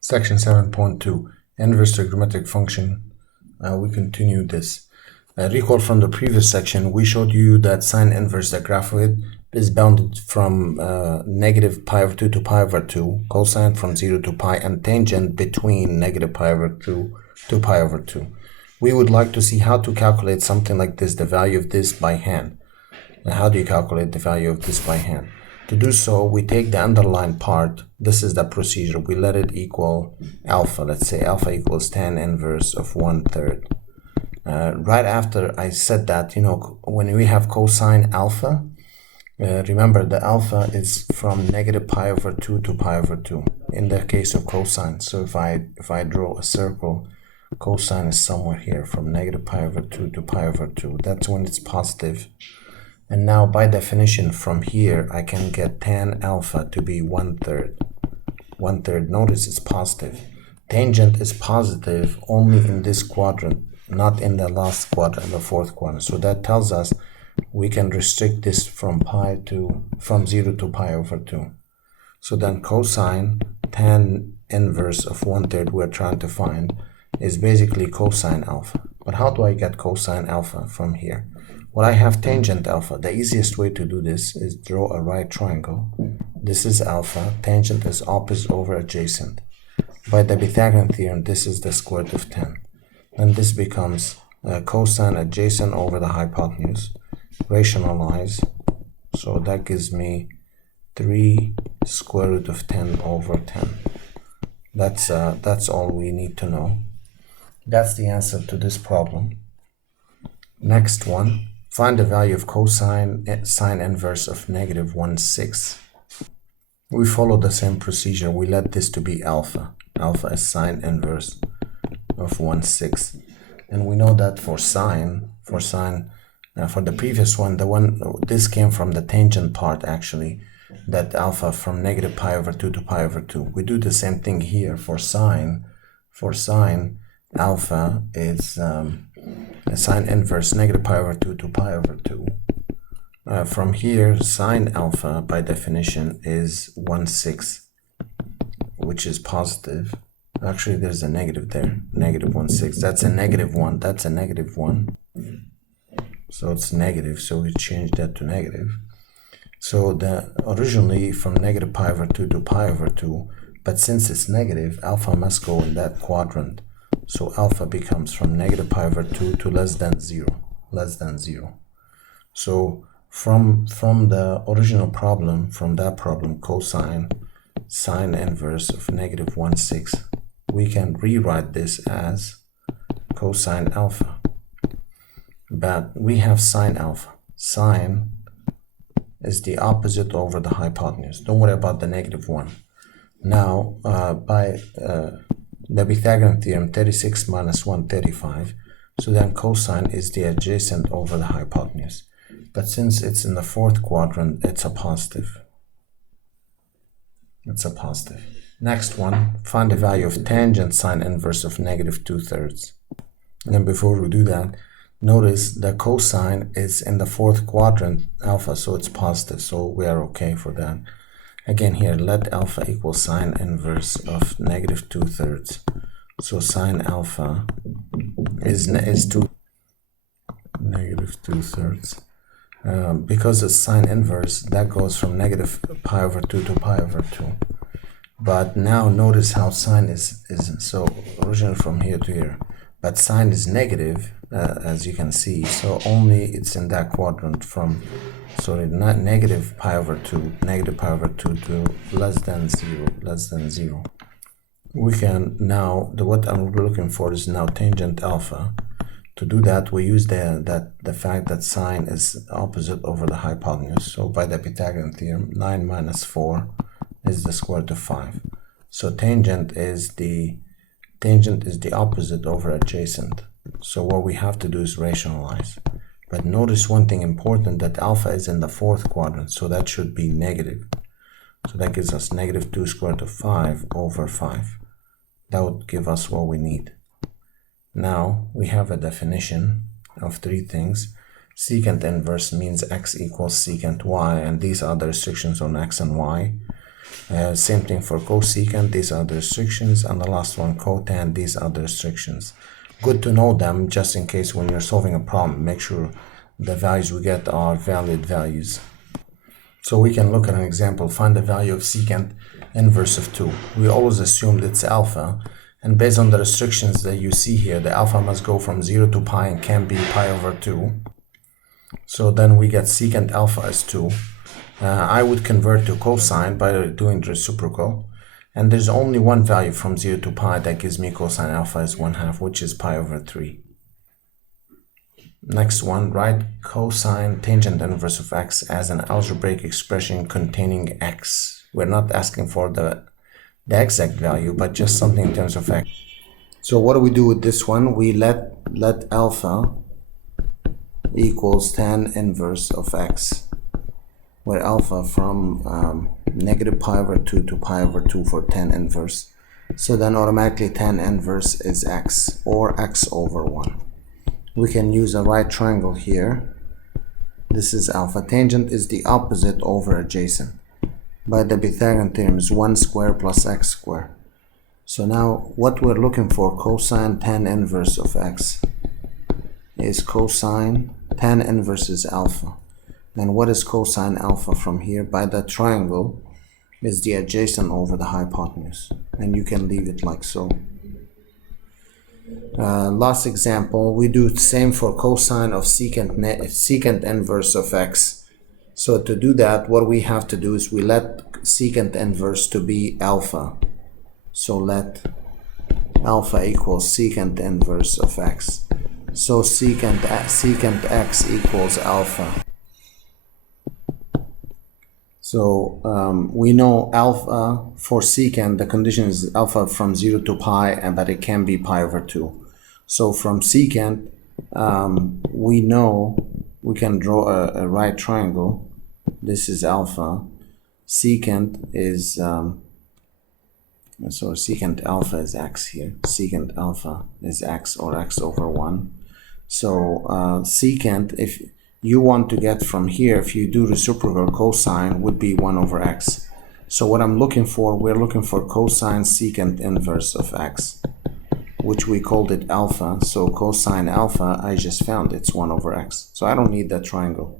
Section 7.2 Inverse trigonometric function. We continue this. Recall from the previous section, we showed you that sine inverse, the graph of it, is bounded from negative pi over 2 to pi over 2, cosine from 0 to pi, and tangent between negative pi over 2 to pi over 2. We would like to see how to calculate something like this, the value of this by hand. Now, how do you calculate the value of this by hand? To do so, we take the underlined part. This is the procedure. We let it equal alpha. Let's say alpha equals tan inverse of 1/3. Right after I said that, when we have cosine alpha, remember the alpha is from negative pi over 2 to pi over 2 in the case of cosine. So if I draw a circle, cosine is somewhere here from negative pi over 2 to pi over 2. That's when it's positive. And now by definition from here I can get tan alpha to be 1/3. 1/3, notice it's positive. Tangent is positive only in this quadrant, not in the last quadrant, the fourth quadrant. So that tells us we can restrict this from 0 to pi over 2. So then cosine tan inverse of 1/3 we're trying to find is basically cosine alpha. But how do I get cosine alpha from here? Well, I have tangent alpha. The easiest way to do this is draw a right triangle. This is alpha. Tangent is opposite over adjacent. By the Pythagorean theorem, this is the square root of 10. Then this becomes cosine adjacent over the hypotenuse. Rationalize. So that gives me 3 square root of 10 over 10. That's all we need to know. That's the answer to this problem. Next one. Find the value of cosine sine inverse of negative 1/6. We follow the same procedure. We let this to be alpha. Alpha is sine inverse of 1/6. And we know that for the previous one, this came from the tangent part actually, that alpha from negative pi over 2 to pi over 2. We do the same thing here for sine. For sine, alpha is sine inverse negative pi over 2 to pi over 2. From here, sine alpha by definition is 1/6, which is positive. Actually, there's a negative there, negative 1/6. That's a negative 1. That's a negative 1. So it's negative, so we change that to negative. So originally from negative pi over 2 to pi over 2, but since it's negative, alpha must go in that quadrant. So alpha becomes from negative pi over 2 to less than 0. So from the original problem, from that problem, cosine sine inverse of negative 1/6, we can rewrite this as cosine alpha. But we have sine alpha. Sine is the opposite over the hypotenuse. Don't worry about the negative 1. Now, by the Pythagorean theorem, 36 minus 1, 35. So then cosine is the adjacent over the hypotenuse. But since it's in the fourth quadrant, it's a positive. It's a positive. Next one, find the value of tangent sine inverse of negative 2/3. And then before we do that, notice the cosine is in the fourth quadrant alpha, so it's positive. So we are okay for that. Again here, let alpha equal sine inverse of negative 2/3. So sine alpha is negative 2/3. Because it's sine inverse, that goes from negative pi over 2 to pi over 2. But now notice how sine is so originally from here to here. But sine is negative, as you can see, so only it's in that quadrant from not negative pi over 2 to less than 0. We can now, what I'm looking for is now tangent alpha. To do that, we use the fact that sine is opposite over the hypotenuse. So by the Pythagorean theorem, 9 minus 4 is the square root of 5. So tangent is the opposite over adjacent. So what we have to do is rationalize. But notice one thing important, that alpha is in the fourth quadrant, so that should be negative. So that gives us negative 2 square root of 5 over 5. That would give us what we need. Now we have a definition of 3 things. Secant inverse means x equals secant y, and these are the restrictions on x and y. Same thing for cosecant, these are the restrictions, and the last one cotan, these are the restrictions. Good to know them just in case when you're solving a problem, make sure the values we get are valid values. So we can look at an example, find the value of secant inverse of 2. We always assumed it's alpha, and based on the restrictions that you see here, the alpha must go from 0 to pi and can be pi over 2. So then we get secant alpha as 2. I would convert to cosine by doing the reciprocal, and there's only one value from 0 to pi that gives me cosine alpha is 1/2, which is pi over 3. Next one, write cosine tangent inverse of x as an algebraic expression containing x. We're not asking for the exact value, but just something in terms of x. So what do we do with this one? We let alpha equals tan inverse of x, where alpha from negative pi over 2 to pi over 2 for tan inverse. So then automatically tan inverse is x, or x over 1. We can use a right triangle here. This is alpha. Tangent is the opposite over adjacent. By the Pythagorean theorem is 1 square plus x square. So now what we're looking for, cosine tan inverse of x, is cosine tan inverse is alpha. And what is cosine alpha from here? By the triangle is the adjacent over the hypotenuse. And you can leave it like so. Last example, we do the same for cosine of secant inverse of x. So to do that, what we have to do is we let secant inverse to be alpha. So let alpha equals secant inverse of x. So secant x equals alpha. So we know alpha for secant, the condition is alpha from 0 to pi, but it can be pi over 2. So from secant, we know we can draw a right triangle. This is alpha. Secant is, so secant alpha is x here. Secant alpha is x, or x over 1. So secant, if you want to get from here, if you do reciprocal, cosine would be 1 over x. So what I'm looking for, we're looking for cosine secant inverse of x, which we called it alpha. So cosine alpha, I just found it's 1 over x. So I don't need that triangle.